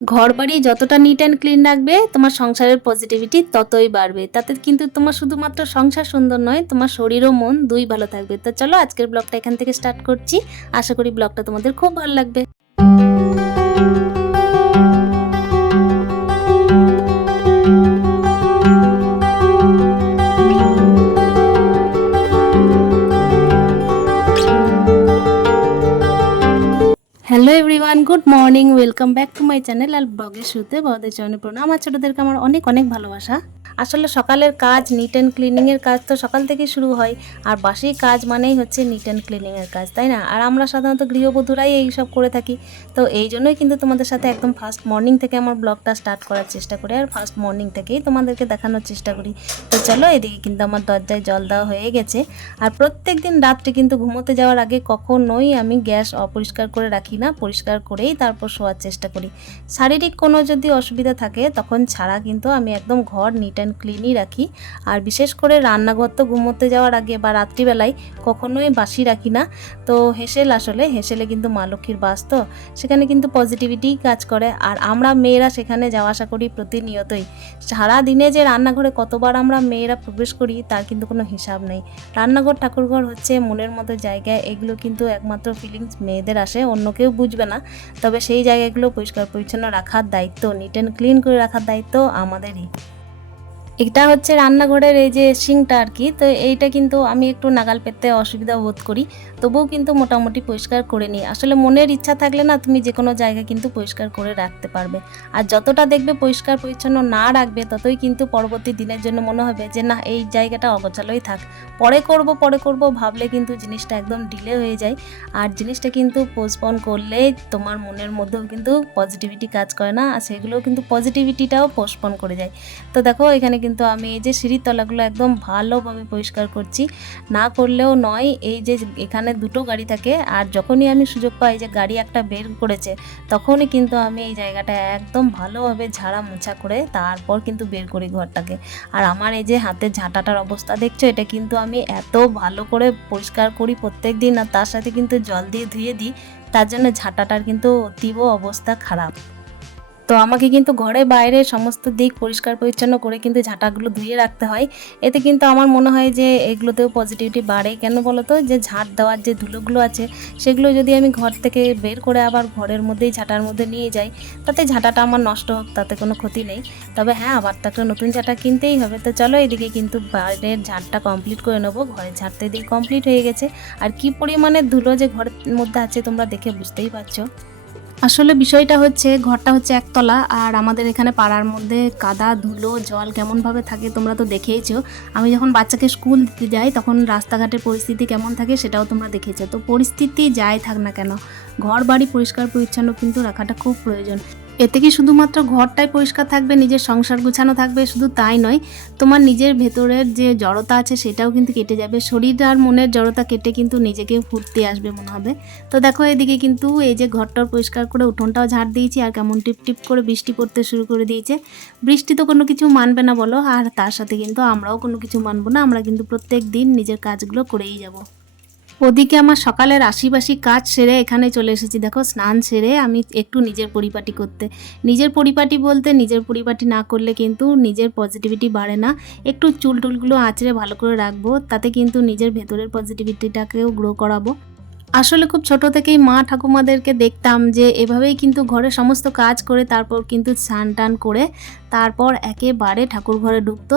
ঘর বাড়ি যতটা নিট অ্যান্ড ক্লিন রাখবে, তোমার সংসারের পজিটিভিটি ততই বাড়বে। তাতে কিন্তু তোমার শুধুমাত্র সংসার সুন্দর নয়, তোমার শরীর ও মন দুই ভালো থাকবে। তো চলো আজকের ব্লগটা এখান থেকে স্টার্ট করছি। আশা করি ব্লগটা তোমাদের খুব ভালো লাগবে। Hello everyone good morning welcome back to my channel আর ব্লগের শুরুতে বড়দের চরণে প্রণাম আমার ছোটোদেরকে আমার অনেক অনেক ভালোবাসা। আসলে সকালের কাজ নিট অ্যান্ড ক্লিনিংয়ের কাজ তো সকাল থেকেই শুরু হয়। আর বাসি কাজ মানেই হচ্ছে নিট অ্যান্ড ক্লিনিংয়ের কাজ, তাই না? আর আমরা সাধারণত গৃহবধূরাই এই সব করে থাকি। তো এই জন্যই কিন্তু তোমাদের সাথে একদম ফার্স্ট মর্নিং থেকে আমার ব্লগটা স্টার্ট করার চেষ্টা করি, আর ফার্স্ট মর্নিং থেকেই তোমাদেরকে দেখানোর চেষ্টা করি। তো চলো এদিকে কিন্তু আমার দরজায় জল দেওয়া হয়ে গেছে। আর প্রত্যেক দিন রাত্রে কিন্তু ঘুমোতে যাওয়ার আগে কখনোই আমি গ্যাস অপরিষ্কার করে রাখি না, পরিষ্কার করেই তারপর শোয়ার চেষ্টা করি। শারীরিক কোনো যদি অসুবিধা থাকে, তখন ছাড়া কিন্তু আমি একদম ঘর নিট অ্যান্ড ক্লিনই রাখি। আর বিশেষ করে রান্নাঘর তো ঘুমোতে যাওয়ার আগে বা রাত্রিবেলায় কখনোই বাসি রাখি না। তো হেসেল আসলে, হেসেলে কিন্তু মা লক্ষ্মীর বাস তো। সেখানে কিন্তু পজিটিভিটি কাজ করে। আর আমরা মেয়েরা সেখানে যাওয়া আসা করি প্রতিনিয়তই। সারা দিনে যে রান্নাঘরে কতবার আমরা মেয়েরা প্রবেশ করি, তার কিন্তু কোনো হিসাব নেই। রান্নাঘর, ঠাকুরঘর হচ্ছে মনের মতো জায়গায় এগুলো কিন্তু একমাত্র ফিলিংস মেয়েদের আসে, অন্য কেউ বুঝবে না। তবে সেই জায়গাগুলো পরিষ্কার পরিচ্ছন্ন রাখার দায়িত্ব নিট অ্যান্ড ক্লিন করে রাখার দায়িত্ব আমাদেরই। এটা হচ্ছে রান্নাঘরের এই যে সিংটা আর কি, তো এইটা কিন্তু আমি একটু নাগাল পেতে অসুবিধা বোধ করি। তবুও কিন্তু মোটামুটি পরিষ্কার করে নিই। আসলে মনের ইচ্ছা থাকলে না তুমি যে কোনো জায়গা কিন্তু পরিষ্কার করে রাখতে পারবে। আর যতটা দেখবে পরিষ্কার পরিচ্ছন্ন না রাখবে, ততই কিন্তু পরবর্তী দিনের জন্য মনে হবে যে, না, এই জায়গাটা অগোছালোই থাক। পরে করব পরে করব, ভাবলে কিন্তু জিনিসটা একদম ডিলে হয়ে যায়। আর জিনিসটা কিন্তু পোস্টপন করলে তোমার মনের মধ্যেও কিন্তু পজিটিভিটি কাজ করে না, আর সেগুলোও কিন্তু পজিটিভিটিটাও পোস্টপন করে যায়। তো দেখো, এখানে কিন্তু আমি এই যে সিঁড়ির তলাগুলো একদম ভালোভাবে পরিষ্কার করছি। না করলেও নয়, এই যে এখানে দুটো গাড়ি থাকে আর যখনই আমি সুযোগ পাই যে গাড়ি একটা বের করেছে, তখনই কিন্তু আমি এই জায়গাটা একদম ভালোভাবে ঝাড়া মোছা করে তারপর কিন্তু বের করি ঘরটাকে। আর আমার এই যে হাতের ঝাঁটাটার অবস্থা দেখছ, এটা কিন্তু আমি এত ভালো করে পরিষ্কার করি প্রত্যেক দিন আর তার সাথে কিন্তু জল দিয়ে ধুয়ে দিই, তার জন্য ঝাঁটাটার কিন্তু অতীব অবস্থা খারাপ। তো আমাকে কিন্তু ঘরে বাইরে সমস্ত দিক পরিষ্কার পরিচ্ছন্ন করে কিন্তু ঝাঁটাগুলো ধুয়ে রাখতে হয়। এতে কিন্তু আমার মনে হয় যে এগুলোতেও পজিটিভিটি বাড়ে। কেন বলো তো যে ঝাঁট দেওয়ার যে ধুলোগুলো আছে, সেগুলো যদি আমি ঘর থেকে বের করে আবার ঘরের মধ্যেই ঝাঁটার মধ্যে নিয়ে যাই, তাতে ঝাঁটাটা আমার নষ্ট হোক, তাতে কোনো ক্ষতি নেই। তবে হ্যাঁ আবার তো একটা নতুন ঝাঁটা কিনতেই হবে। তো চলো এদিকে কিন্তু বাইরের ঝাঁটটা কমপ্লিট করে নেব। ঘরের ঝাঁটতে এদিকে কমপ্লিট হয়ে গেছে। আর কি পরিমাণে ধুলো যে ঘরের মধ্যে আছে, তোমরা দেখে বুঝতেই পারছ। আসলে বিষয়টা হচ্ছে, ঘরটা হচ্ছে একতলা আর আমাদের এখানে পাড়ার মধ্যে কাদা, ধুলো, জল কেমনভাবে থাকে তোমরা তো দেখেইছো। আমি যখন বাচ্চাকে স্কুল দিতে যাই তখন রাস্তাঘাটের পরিস্থিতি কেমন থাকে সেটাও তোমরা দেখেছ তো পরিস্থিতি যাই থাক না কেন ঘর বাড়ি পরিষ্কার পরিচ্ছন্ন কিন্তু রাখাটা খুব প্রয়োজন। এতে কি শুধুমাত্র ঘরটাই পরিষ্কার থাকবে, নিজের সংসার গুছানো থাকবে? শুধু তাই নয়, তোমার নিজের ভেতরের যে জড়তা আছে সেটাও কিন্তু কেটে যাবে। শরীর আর মনের জড়তা কেটে কিন্তু নিজেকে ফুর্তি আসবে মনে হবে। তো দেখো এদিকে কিন্তু এই যে ঘরটাও পরিষ্কার করে উঠোনটাও ঝাড় দিয়েছি আর কেমন টিপ টিপ করে বৃষ্টি পড়তে শুরু করে দিয়েছে। বৃষ্টি তো কোনো কিছু মানবে না বলো, আর তার সাথে কিন্তু আমরাও কোনো কিছু মানবো না। আমরা কিন্তু প্রত্যেক দিন নিজের কাজগুলো করেই যাব। ওদিকে আমার সকালের আশিবাসি কাজ সেরে এখানে চলে এসেছি। দেখো, স্নান সেরে আমি একটু নিজের পরিপাটি করতে। নিজের পরিপাটি বলতে নিজের পরিপাটি না করলে কিন্তু নিজের পজিটিভিটি বাড়ে না। একটু চুল টুলগুলো আঁচড়ে ভালো করে রাখব, তাতে কিন্তু নিজের ভেতরের পজিটিভিটিটাকেও গ্রো করাবো। আসলে খুব ছোট থেকেই মা ঠাকুমাদেরকে দেখতাম যে এভাবেই কিন্তু ঘরে সমস্ত কাজ করে, তারপর কিন্তু স্নান টান করে, তারপর একেবারে ঠাকুর ঘরে ঢুকতো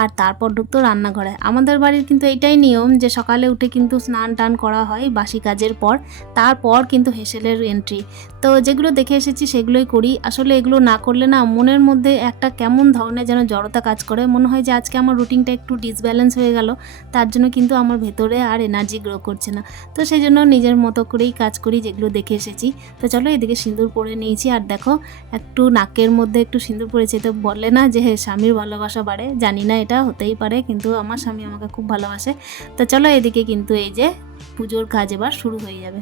আর তারপর ঢুকতো রান্নাঘরে। আমাদের বাড়ির কিন্তু এটাই নিয়ম যে সকালে উঠে কিন্তু স্নান টান করা হয় বাসি কাজের পর, তারপর কিন্তু হেসেলের এন্ট্রি তো যেগুলো দেখে এসেছি সেগুলোই করি। আসলে এগুলো না করলে না মনের মধ্যে একটা কেমন ধরনের যেন জড়তা কাজ করে। মনে হয় যে আজকে আমার রুটিনটা একটু ডিসব্যালেন্স হয়ে গেল, তার জন্য কিন্তু আমার ভেতরে আর এনার্জি গ্রো করছে না। তো সেই জন্য নিজের মতো করেই কাজ করি যেগুলো দেখে এসেছি। তো চলো এদিকে সিঁদুর পরে নিয়েছি। আর দেখো, একটু নাকের মধ্যে একটু সিঁদুর পরেছে তো বলে না যে হে স্বামীর ভালোবাসা বাড়ে। জানি না, এটা হতেই পারে। কিন্তু আমার স্বামী আমাকে খুব ভালোবাসে। তো চলো এদিকে কিন্তু এই যে পুজোর কাজ এবার শুরু হয়ে যাবে।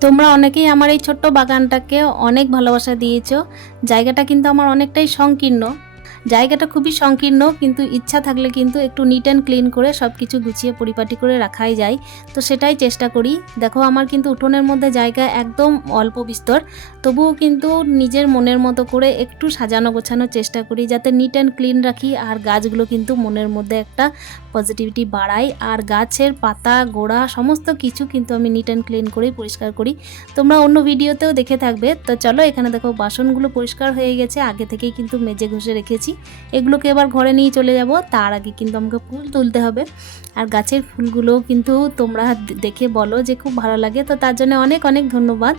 তোমরা অনেকেই আমার এই ছোট্ট বাগানটাকে অনেক ভালোবাসা দিয়েছ। জায়গাটা কিন্তু আমার অনেকটাই সংকীর্ণ। জায়গাটা খুবই সংকীর্ণ, কিন্তু ইচ্ছা থাকলে কিন্তু একটু নিট অ্যান্ড ক্লিন করে সব কিছু গুছিয়ে পরিপাটি করে রাখাই যায়। তো সেটাই চেষ্টা করি। দেখো, আমার কিন্তু উঠোনের মধ্যে জায়গা একদম অল্প বিস্তর, তবুও কিন্তু নিজের মনের মতো করে একটু সাজানো গোছানোর চেষ্টা করি, যাতে নিট অ্যান্ড ক্লিন রাখি, আর গাছগুলো কিন্তু মনের মধ্যে একটা পজিটিভিটি বাড়ায় আর গাছের পাতা, গোড়া, সমস্ত কিছু কিন্তু আমি নিট অ্যান্ড ক্লিন করেই পরিষ্কার করি। তোমরা অন্য ভিডিওতেও দেখে থাকবে। তো চলো এখানে দেখো, বাসনগুলো পরিষ্কার হয়ে গেছে। আগে থেকেই কিন্তু মেজে ঘষে রেখেছি। এগুলোকে এবার ঘরে নিয়ে চলে যাব। তার আগে কিন্তু আমাকে ফুল তুলতে হবে। আর গাছের ফুলগুলো কিন্তু তোমরা দেখে বলো যে খুব ভালো লাগে। তো তার জন্য অনেক অনেক ধন্যবাদ।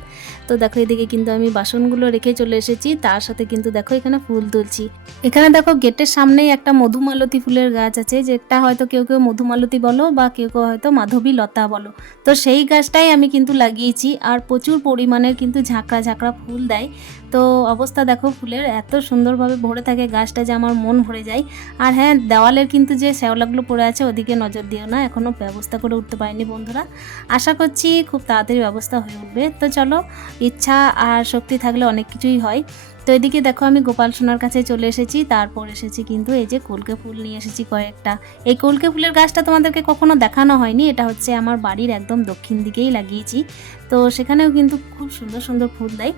তো দেখো, এদিকে কিন্তু আমি বাসনগুলো রেখে চলে এসেছি। তার সাথে কিন্তু দেখো, এখানে ফুল তুলছি। এখানে দেখো, গেটের সামনেই একটা মধুমালতী ফুলের গাছ আছে। যেটা হয়তো কেউ কেউ মধুমালতী বলো বা কেউ কেউ হয়তো মাধবী লতা বলো। তো সেই গাছটাই আমি কিন্তু লাগিয়েছি আর প্রচুর পরিমাণের কিন্তু ঝাঁকড়া ঝাঁকড়া ফুল দেয়। তো অবস্থা দেখো ফুলের এত সুন্দরভাবে ভরে থাকে, গাছটা যে আমার মন ভরে যায়। আর হ্যাঁ দেওয়ালের কিন্তু যে শ্যাওলাগুলো পড়ে আছে ওদিকে নজর দিও না এখনও ব্যবস্থা করে উঠতে পারিনি বন্ধুরা। আশা করছি খুব তাড়াতাড়ি ব্যবস্থা হয়ে উঠবে। তো চলো, ইচ্ছা আর শক্তি থাকলে অনেক কিছুই হয়। তো এদিকে দেখো আমি গোপাল সোনার কাছে চলে এসেছি, তারপর এসেছি কিন্তু এই যে কলকে ফুল নিয়ে এসেছি কয়েকটা। এই কলকে ফুলের গাছটা তোমাদেরকে কখনো দেখানো হয়নি, এটা হচ্ছে আমার বাড়ির একদম দক্ষিণ দিকেই লাগিয়েছি। তো সেখানেও কিন্তু খুব সুন্দর সুন্দর ফুল দেয়।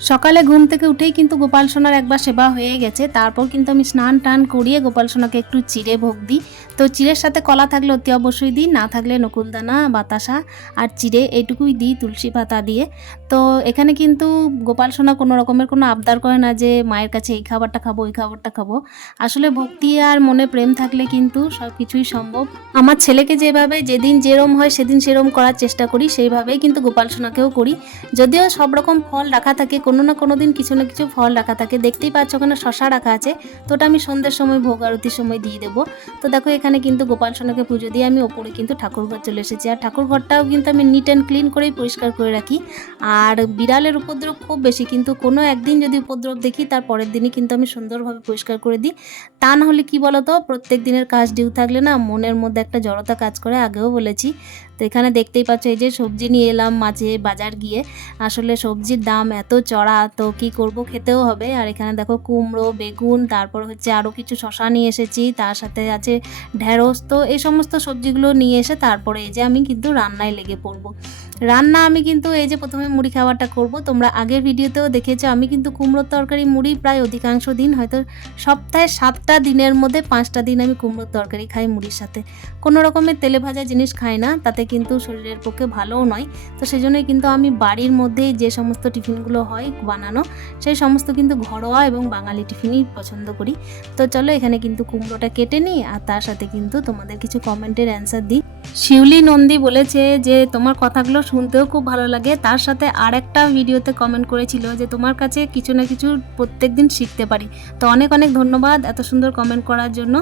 সকালে ঘুম থেকে উঠেই কিন্তু গোপাল সোনার একবার সেবা হয়ে গেছে। তারপর কিন্তু আমি স্নান টান করিয়ে গোপাল সোনাকে একটু চিড়ে ভোগ দিই। তো চিড়ের সাথে কলা থাকলে অতি অবশ্যই দিই, না থাকলে নকুলদানা, বাতাসা আর চিড়ে এইটুকুই দিই, তুলসী পাতা দিয়ে। তো এখানে কিন্তু গোপাল সোনা কোনো রকমের কোনো আবদার করে না যে মায়ের কাছে এই খাবারটা খাব, ওই খাবারটা খাব। আসলে ভক্তি আর মনে প্রেম থাকলে কিন্তু সব কিছুই সম্ভব। আমার ছেলেকে যেভাবে যেদিন যেরম হয় সেদিন সেরম করার চেষ্টা করি, সেইভাবেই কিন্তু গোপাল সোনাকেও করি। যদিও সব রকম ফল রাখা থাকে কোনো না কোনো দিন কিছু না কিছু ফল রাখা থাকে। দেখতেই পাচ্ছ ওখানে শশা রাখা আছে। তো ওটা আমি সন্ধ্যের সময়, ভোগ আরতির সময় দিয়ে দেবো। তো দেখো এখানে কিন্তু গোপাল সোনাকে পুজো দিয়ে আমি ওপরে কিন্তু ঠাকুরঘর চলে এসেছি। আর ঠাকুরঘরটাও কিন্তু আমি নিট অ্যান্ড ক্লিন করেই পরিষ্কার করে রাখি। আর বিড়ালের উপদ্রব খুব বেশি, কিন্তু কোনো একদিন যদি উপদ্রব দেখি, তার পরের দিনই কিন্তু আমি সুন্দরভাবে পরিষ্কার করে দিই। তা না হলে কি বলতো, প্রত্যেক দিনের কাজ ডিউ থাকলে না মনের মধ্যে একটা জড়তা কাজ করে। আগেও বলেছি তো এখানে দেখতেই পাচ্ছ এই যে সবজি নিয়ে এলাম মাঝে বাজার গিয়ে। আসলে সবজির দাম এত চড়া, তো কি করব খেতেও হবে। আর এখানে দেখো কুমড়ো, বেগুন, তারপর হচ্ছে আরও কিছু শশা নিয়ে এসেছি। তার সাথে আছে ঢেঁড়স। তো এই সমস্ত সবজিগুলো নিয়ে এসে তারপরে এই যে আমি কিন্তু রান্নায় লেগে পড়ব। রান্না আমি কিন্তু এই যে প্রথমে মুড়ি খাবারটা করব। তোমরা আগের ভিডিওতেও দেখেছ, আমি কিন্তু কুমড়োর তরকারি, মুড়ি প্রায় অধিকাংশ দিন হয়তো সপ্তাহে সাতটা দিনের মধ্যে পাঁচটা দিন আমি কুমড়োর তরকারি খাই মুড়ির সাথে। কোনো রকমের তেলে ভাজা জিনিস খাই না, তাতে কিন্তু শরীরের পক্ষে ভালোও নয়। তো সেই জন্যই কিন্তু আমি বাড়ির মধ্যেই যে সমস্ত টিফিনগুলো হয় বানানো, সেই সমস্ত কিন্তু ঘরোয়া এবং বাঙালি টিফিনই পছন্দ করি। তো চলো এখানে কিন্তু কুমড়োটা কেটে নিই, আর তার সাথে কিন্তু তোমাদের কিছু কমেন্টের অ্যান্সার দিই। শিউলি নন্দী বলেছে যে, তোমার কথাগুলো শুনতেও খুব ভালো লাগে। তার সাথে আর একটা ভিডিওতে কমেন্ট করেছিল যে, তোমার কাছে কিছু না কিছু প্রত্যেক দিন শিখতে পারি। তো অনেক অনেক ধন্যবাদ এত সুন্দর কমেন্ট করার জন্য।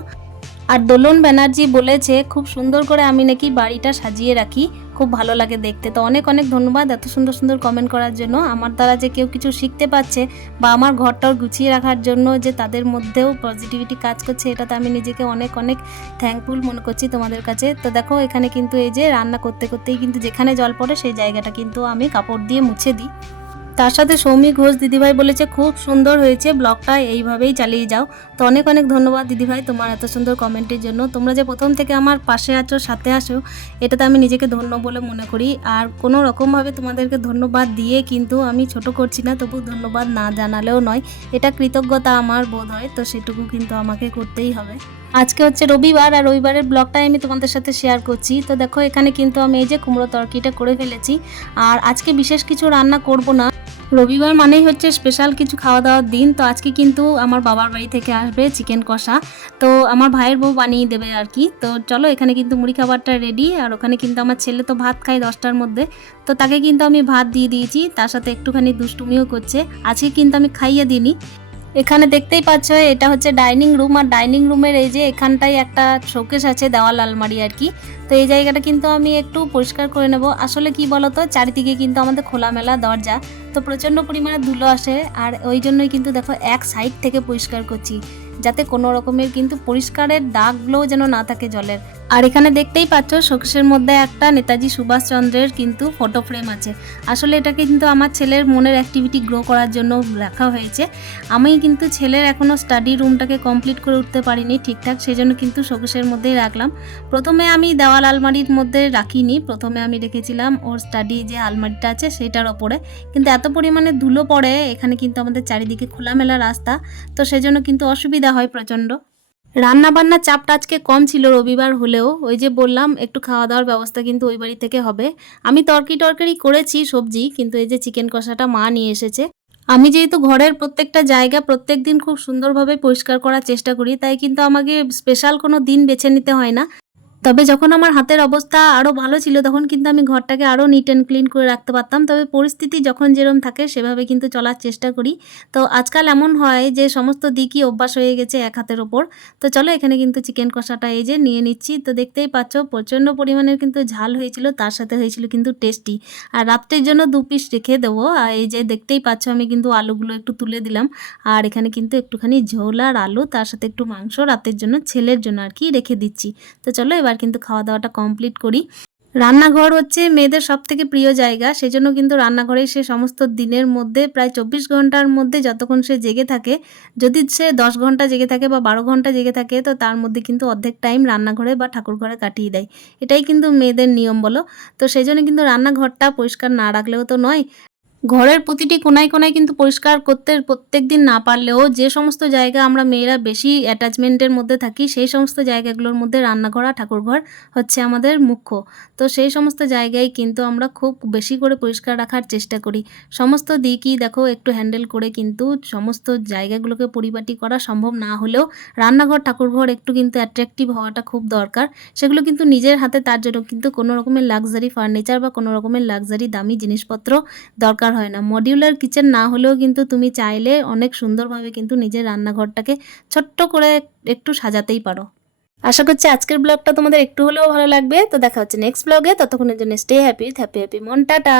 আর দোলন ব্যানার্জি বলেছে, খুব সুন্দর করে আমি নাকি বাড়িটা সাজিয়ে রাখি। খুব ভালো লাগে দেখতে। তো অনেক অনেক ধন্যবাদ এত সুন্দর সুন্দর কমেন্ট করার জন্য। আমার দ্বারা যে কেউ কিছু শিখতে পাচ্ছে বা আমার ঘরটাও গুছিয়ে রাখার জন্য যে তাদের মধ্যেও পজিটিভিটি কাজ করছে, এটাতে আমি নিজেকে অনেক অনেক থ্যাঙ্কফুল মনে করছি তোমাদের কাছে। তো দেখো, এখানে কিন্তু এই যে রান্না করতে, করতেই কিন্তু যেখানে জল পড়ে সেই জায়গাটা কিন্তু আমি কাপড় দিয়ে মুছে দিই। তার সাথে সৌমি ঘোষ দিদিভাই বলেছে, খুব সুন্দর হয়েছে ব্লগটা, এইভাবেই চালিয়ে যাও। তো অনেক অনেক ধন্যবাদ দিদিভাই তোমার এত সুন্দর কমেন্টের জন্য। তোমরা যে প্রথম থেকে আমার পাশে আছো, সাথে আসো এটাতে আমি নিজেকে ধন্য বলে মনে করি। আর কোনো রকমভাবে তোমাদেরকে ধন্যবাদ দিয়ে কিন্তু আমি ছোট করছি না, তবু ধন্যবাদ না জানালেও নয়। এটা কৃতজ্ঞতা আমার বোধ হয়, তো সেটুকু কিন্তু আমাকে করতেই হবে। আজকে হচ্ছে রবিবার, আর রবিবারের ব্লগটাই আমি তোমাদের সাথে শেয়ার করছি। তো দেখো, এখানে কিন্তু আমি এই যে কুমড়ো তরকিটা করে ফেলেছি। আর আজকে বিশেষ কিছু রান্না করব না। রবিবার মানেই হচ্ছে স্পেশাল কিছু খাওয়া দাওয়ার দিন। তো আজকে কিন্তু আমার বাবার বাড়ি থেকে আসবে চিকেন কষা। তো আমার ভাইয়ের বউ বানিয়ে দেবে আর কি। তো চলো এখানে কিন্তু মুড়ি খাবারটা রেডি আর ওখানে কিন্তু আমার ছেলে তো ভাত খায় দশটার মধ্যে। তো তাকে কিন্তু আমি ভাত দিয়ে দিয়েছি, তার সাথে একটুখানি দুষ্টুমিও করছে। আজকে কিন্তু আমি খাইয়ে দিইনি। এখানে দেখতেই পাচ্ছ, এটা হচ্ছে ডাইনিং রুম। আর ডাইনিং রুমের এই যে এখানটায় একটা শোকেস আছে, দেওয়াল আলমারি আর কি। তো এই জায়গাটা কিন্তু আমি একটু পরিষ্কার করে নেব। আসলে কি বলতো, চারিদিকে কিন্তু আমাদের খোলামেলা দরজা। তো তো প্রচণ্ড পরিমাণে ধুলো আসে। আর ওই জন্যই কিন্তু দেখো, এক সাইড থেকে পরিষ্কার করছি। যাতে কোনো রকমের কিন্তু পরিষ্কারের দাগগুলোও যেন না থাকে জলের। আর এখানে দেখতেই পাচ্ছ শোকেসের মধ্যে একটা নেতাজি সুভাষচন্দ্রের কিন্তু ফটো ফ্রেম আছে। আসলে এটাকে কিন্তু আমার ছেলের মনের অ্যাক্টিভিটি গ্রো করার জন্য রাখা হয়েছে। আমি কিন্তু ছেলের এখনও স্টাডি রুমটাকে কমপ্লিট করে উঠতে পারিনি ঠিকঠাক, সেজন্য কিন্তু শোকেসের মধ্যেই রাখলাম। প্রথমে আমি দেওয়াল আলমারির মধ্যে রাখিনি, প্রথমে আমি রেখেছিলাম ওর স্টাডি যে আলমারিটা আছে সেটার ওপরে। কিন্তু এত পরিমাণে ধুলো পড়ে, এখানে কিন্তু আমাদের চারিদিকে খোলামেলা রাস্তা, তো সেজন্য কিন্তু অসুবিধা হয় প্রচণ্ড। রান্না বান্নার চাপটা আজকে কম ছিল রবিবার হলেও, ওই যে বললাম, একটু খাওয়া দাওয়ার ব্যবস্থা কিন্তু ওই বাড়ি থেকে হবে। আমি তরকি টরকারি করেছি সবজি, কিন্তু এই যে চিকেন কষাটা মা নিয়ে এসেছে। আমি যেহেতু ঘরের প্রত্যেকটা জায়গা প্রত্যেক দিন খুব সুন্দরভাবে পরিষ্কার করার চেষ্টা করি, তাই কিন্তু আমাকে স্পেশাল কোনো দিন বেছে নিতে হয় না। তবে যখন আমার হাতের অবস্থা আরও ভালো ছিল, তখন কিন্তু আমি ঘরটাকে আরও নিট অ্যান্ড ক্লিন করে রাখতে পারতাম। তবে পরিস্থিতি যখন যেরম থাকে, সেভাবে কিন্তু চলার চেষ্টা করি। তো আজকাল এমন হয় যে, সমস্ত দিকই অভ্যাস হয়ে গেছে এক হাতের ওপর। তো চলো এখানে কিন্তু চিকেন কষাটা এই যে নিয়ে নিচ্ছি। তো দেখতেই পাচ্ছ, প্রচণ্ড পরিমাণের কিন্তু ঝাল হয়েছিল, তার সাথে হয়েছিল কিন্তু টেস্টি আর রাত্রের জন্য দু পিস রেখে দেবো। আর এই যে দেখতেই পাচ্ছ, আমি কিন্তু আলুগুলো একটু তুলে দিলাম। আর এখানে কিন্তু একটুখানি ঝোল আর আলু, তার সাথে একটু মাংস রাতের জন্য, ছেলের জন্য আর কি রেখে দিচ্ছি। তো চলো এবার কিন্তু খাওয়া দাওয়াটা কমপ্লিট করি। রান্নাঘর হচ্ছে মেয়েদের সব থেকে প্রিয় জায়গা, সেজন্য কিন্তু রান্নাঘরে সে সমস্ত দিনের মধ্যে প্রায় চব্বিশ ঘণ্টার মধ্যে যতক্ষণ সে জেগে থাকে, যদি সে দশ ঘণ্টা জেগে থাকে বা বারো ঘণ্টা জেগে থাকে, তো তার মধ্যে কিন্তু অর্ধেক টাইম রান্নাঘরে বা ঠাকুর ঘরে কাটিয়ে দেয়। এটাই কিন্তু মেয়েদের নিয়ম বলো। তো সেই জন্য কিন্তু রান্নাঘরটা পরিষ্কার না রাখলেও তো নয় ঘরের প্রতিটি কোনায় কোনায় কিন্তু পরিষ্কার করতে, প্রত্যেক দিন না পারলেও যে সমস্ত জায়গা আমরা মেয়েরা বেশি অ্যাটাচমেন্টের মধ্যে থাকি, সেই সমস্ত জায়গাগুলোর মধ্যে রান্নাঘর আর ঠাকুরঘর হচ্ছে আমাদের মুখ্য। তো সেই সমস্ত জায়গায় কিন্তু আমরা খুব বেশি করে পরিষ্কার রাখার চেষ্টা করি। সমস্ত দিকই দেখো একটু হ্যান্ডেল করে কিন্তু সমস্ত জায়গাগুলোকে পরিপাটি করা সম্ভব না হলেও রান্নাঘর, ঠাকুরঘর একটু কিন্তু অ্যাট্রাকটিভ হওয়াটা খুব দরকার। সেগুলো কিন্তু নিজের হাতে তার জন্য কিন্তু কোনো রকমের লাক্সারি ফার্নিচার বা কোনো রকমের লাক্সারি দামি জিনিসপত্র দরকার হয় না। মডিউলার কিচেন না হলেও কিন্তু তুমি চাইলে অনেক সুন্দরভাবে কিন্তু নিজের রান্নাঘরটাকে ছোট্ট করে একটু সাজাতেই পারো। আশা করছি আজকের ব্লগটা তোমাদের একটু হলেও ভালো লাগবে। তো দেখা হচ্ছে নেক্সট ব্লগে। ততক্ষণের জন্য স্টে হ্যাপি হ্যাপি হ্যাপি মন, টাটা।